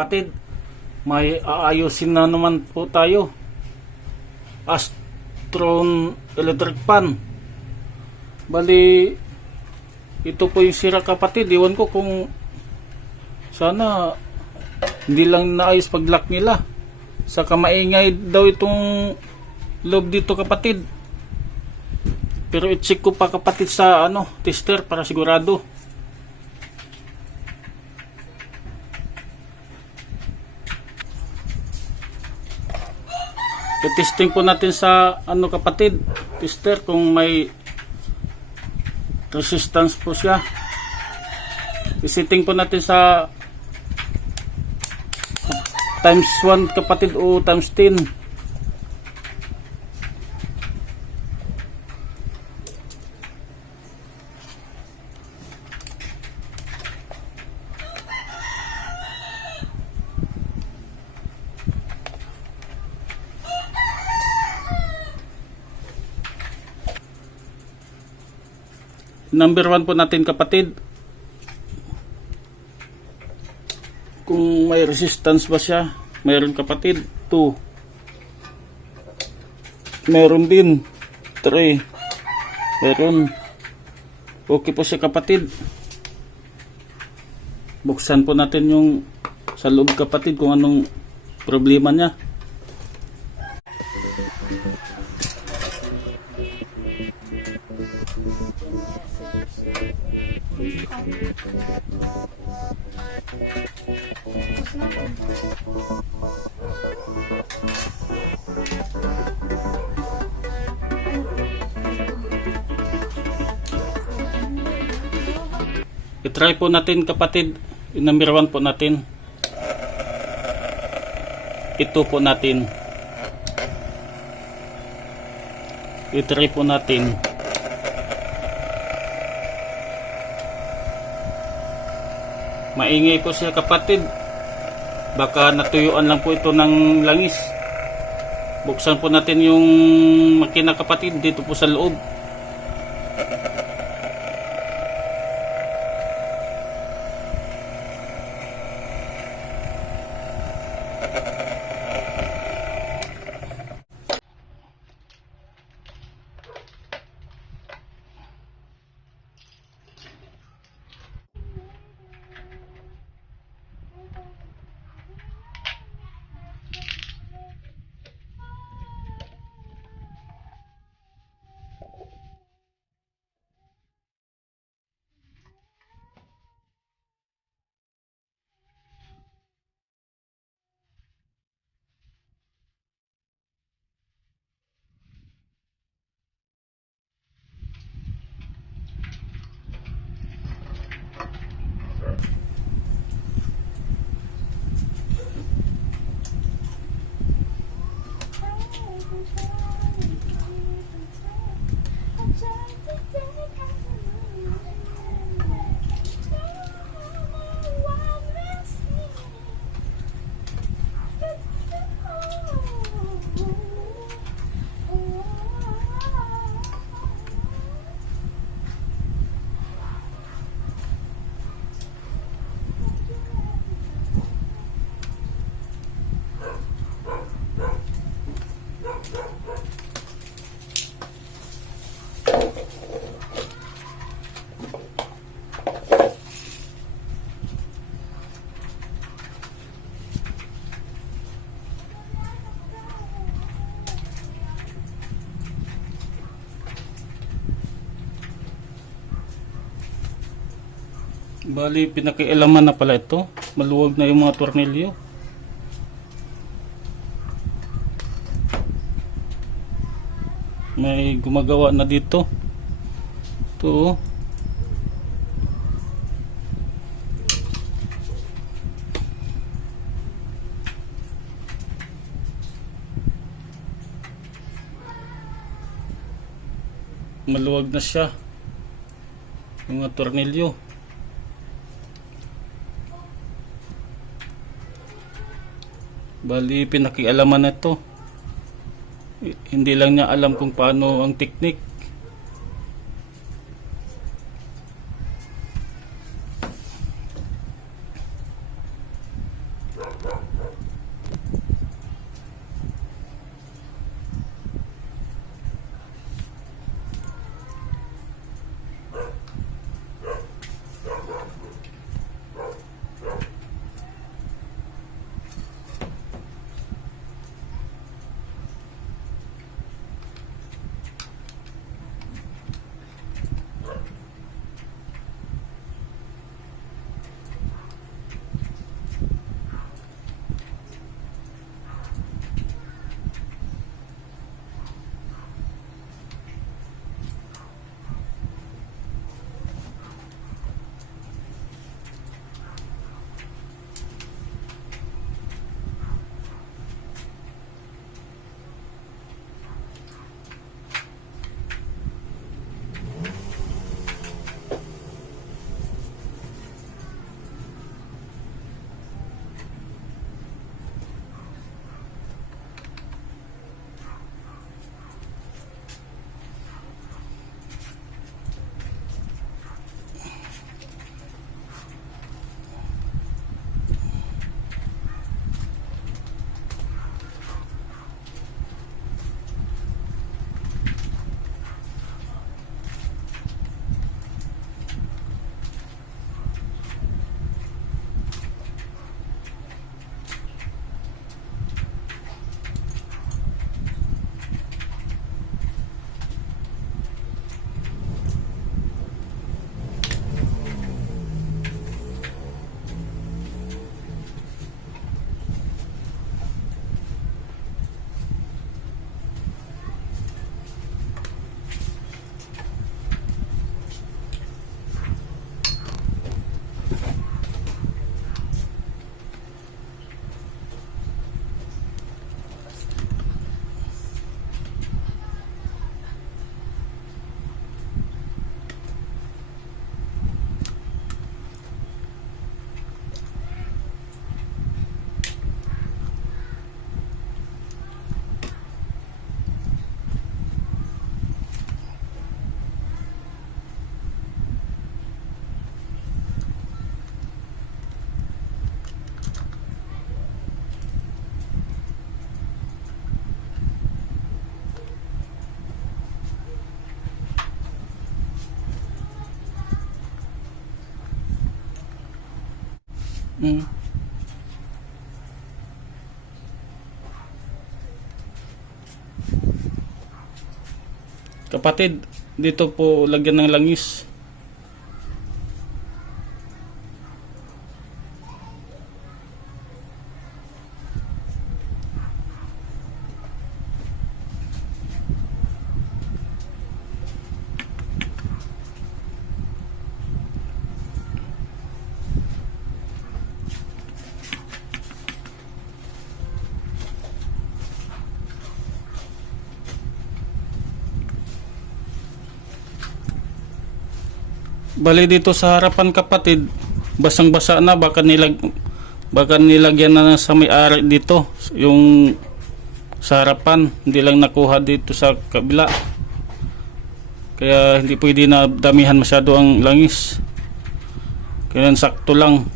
kapatid, may aayusin na naman po tayo. Astron electric fan. Bali, ito po yung sira kapatid. Iwan ko kung sana hindi lang naayos pag-lock nila. Saka maingay daw itong loob dito kapatid. Pero i-check ko pa kapatid sa tester para sigurado. I-testing po natin sa kapatid, tester, kung may resistance po siya. I-setting po natin sa times 1 kapatid o times 10. Number 1 po natin kapatid, kung may resistance ba siya. Mayroon kapatid. 2, meron din. 3, meron. Okay po siya kapatid. Buksan po natin yung sa loob kapatid kung anong problema niya. I-try po natin kapatid. Yung number 1 po natin. Ito po natin. I-try po natin. Maingay po siya kapatid. Baka natuyuan lang po ito ng langis. Buksan po natin yung makina kapatid dito po sa loob. Bali, pinakialaman na pala ito. Maluwag na yung mga tornilyo. May gumagawa na dito. Ito. Maluwag na siya. Yung mga tornilyo. Bali, pinakialaman na ito. Hindi lang niya alam kung paano ang teknik. Mm. Kapatid, dito po lagyan ng langis. Bali dito sa harapan kapatid, basang-basa na, baka nilagyan na sa may-ari dito yung sa harapan, hindi lang nakuha dito sa kabila. Kaya hindi pwede na damihan masyado ang langis. Kaya sakto lang.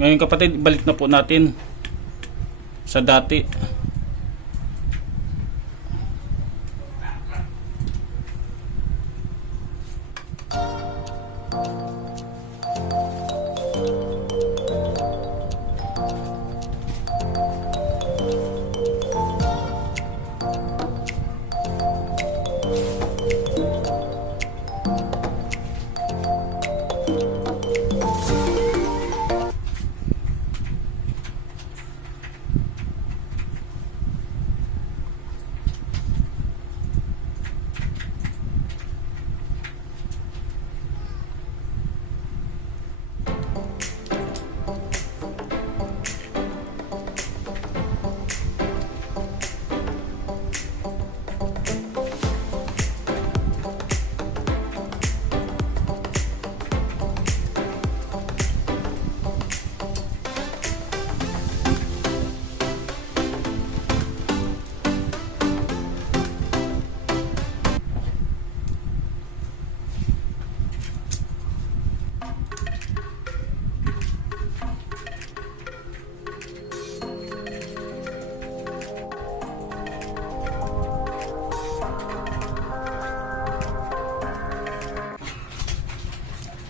Ngayon kapatid, balik na po natin sa dati.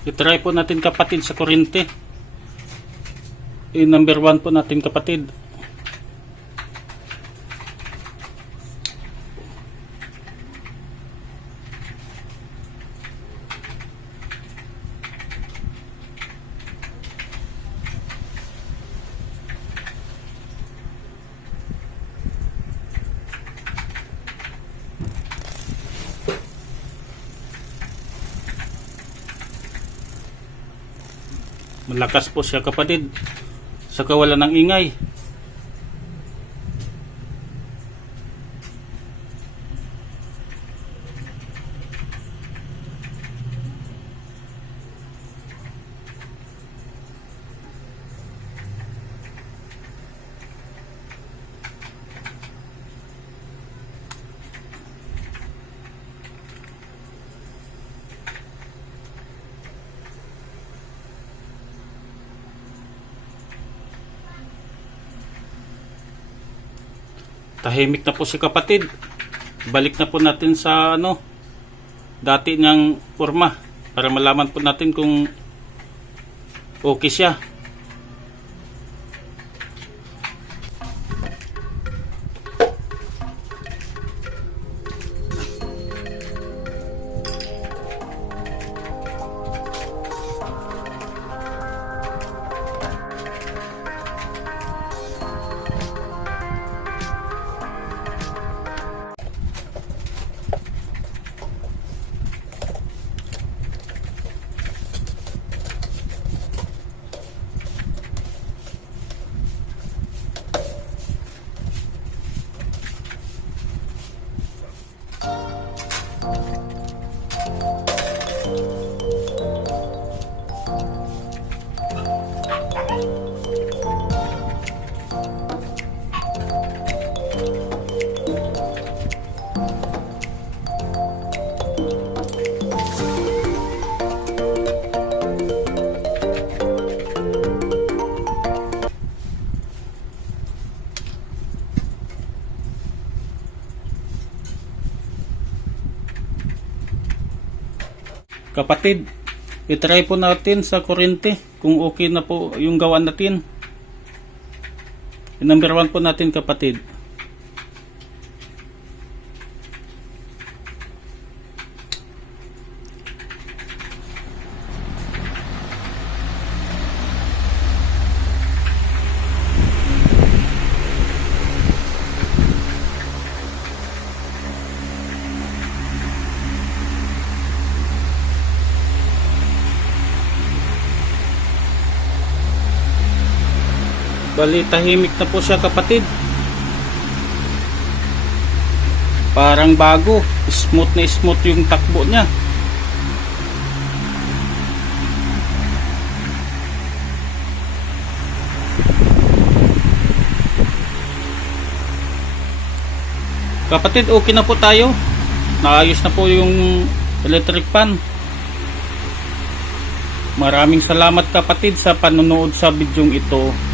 I-try po natin kapatid sa kuryente. Number 1 po natin kapatid. Malakas po siya kapatid, saka wala ng ingay. Tahimik na po si kapatid. Balik na po natin sa dati niyang forma para malaman po natin kung okay siya. Kapatid, itry po natin sa kuryente kung okay na po yung gawa natin. Number 1 po natin, kapatid. Bali, tahimik na po siya, kapatid. Parang bago. Smooth na smooth yung takbo niya. Kapatid, okay na po tayo. Naayos na po yung electric pan. Maraming salamat, kapatid, sa panonood sa bidyong ito.